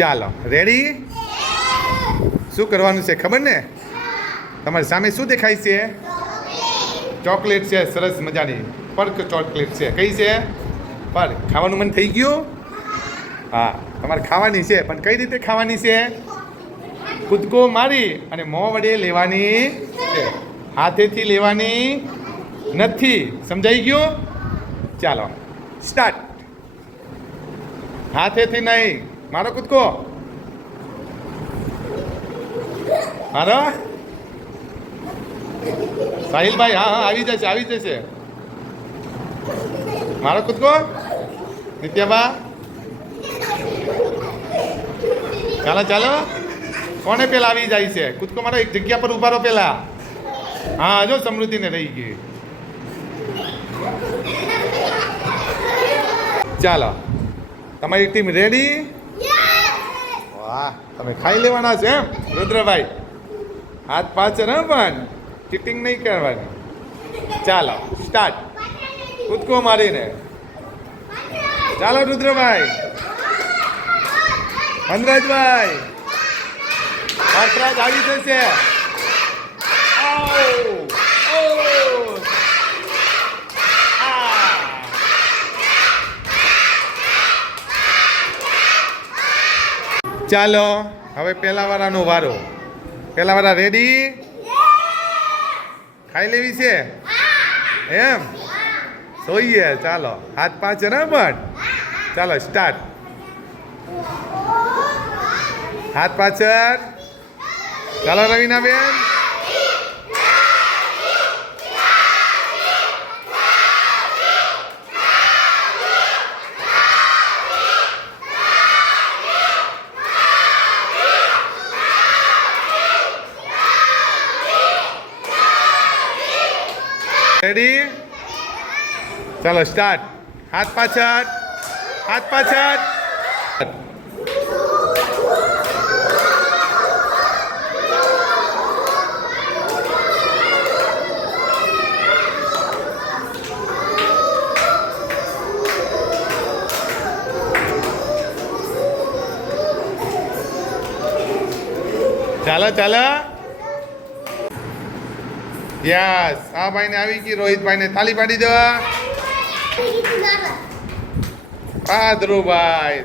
ચાલો રેડી. શું કરવાનું છે ખબર ને? તમારી સામે શું દેખાય છે? ચોકલેટ છે, સરસ મજાની પર્ક ચોકલેટ છે. કઈ છે? પર ખાવાનું મન થઈ ગયું? હા, તમારે ખાવાની છે, પણ કઈ રીતે ખાવાની છે? કૂદકો મારી અને મોં વડે લેવાની છે, હાથેથી લેવાની નથી. સમજાઈ ગયું? ચાલો સ્ટાર્ટ. હાથેથી નહીં, મારો કૂદકો મારો. સાહિલભાઈ, હા આવી જશે. મારો કૂદકો. નિત્યાબા, ચાલો કોને પેલા આવી જાય છે? કૂદકો મારો. એક જગ્યા પર ઉભા રહો પેલા. હા, જો સમૃદ્ધિને રહી ગઈ. ચાલો, તમારી ટીમ રેડી? વાહ, તમે ખાઈ લેવાના છે એમ રુદ્રભાઈ? હાથ પાછળ પણ ચીટિંગ નહીં કરવાની. ચાલો સ્ટાર્ટ. કૂદકો મારીને. ચાલો રુદ્રભાઈ, વનરાજભાઈ, હર્ષરાજ આવી જશે. ચાલો હવે પહેલા વાળાનો વારો. પહેલા વાળા રેડી? ખાઈ લેવી છે એમ? જોઈએ. ચાલો હાથ પાછળ પણ. ચાલો સ્ટાર્ટ. હાથ પાછળ. ચાલો રવીનાબેન. રેડી? ચાલો સ્ટાર્ટ. હાથ પાછળ. ચાલો. યસ, આ ભાઈને આવી ગઈ. રોહિતભાઈને તાલી પાડી દો. ધ્રુવભાઈ